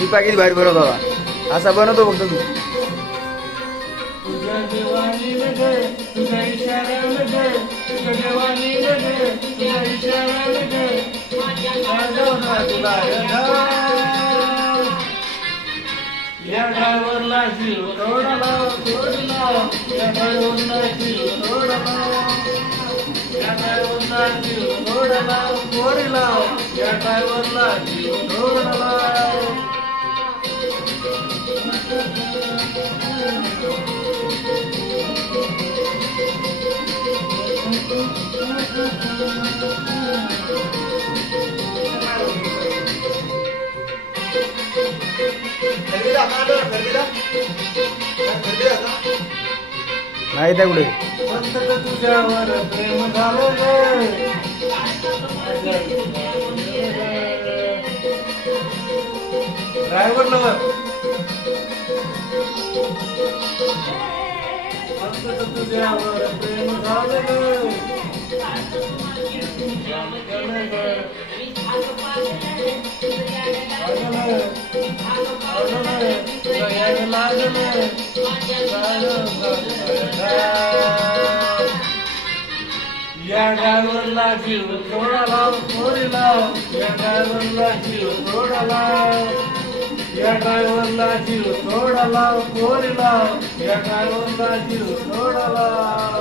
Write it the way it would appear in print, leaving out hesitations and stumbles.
दीपा किती भारी बनवतो बाबा, असा बनवतो फक्त तू. तुझ्या देवानी गे, तुझ्या इशाऱ्याने गे, तुझ्या देवानी गे, तुझ्या इशाऱ्याने गे, तुला या ड्रायव्हरला जीव थोडा लाव, थोडी लाव, या ड्रायव्हरला जीव थोडा लाव, या ड्रायव्हरला जीव थोडा लाव, थोडी लाव, या ड्रायव्हरला जीव थोडा लाव. नाही त्या कुठे तुझ्यावर प्रेम झालं रे, ड्रायव्हर लवर फक्त तुझ्यावर प्रेम झालं रे, या ड्रायव्हरला जीव थोडा लाव, थोडी लाव, या ड्रायव्हरला जीव थोडा लाव, या ड्रायव्हरला जीव थोडा लाव, थोडी लाव, या ड्रायव्हरला जीव थोडा लाव.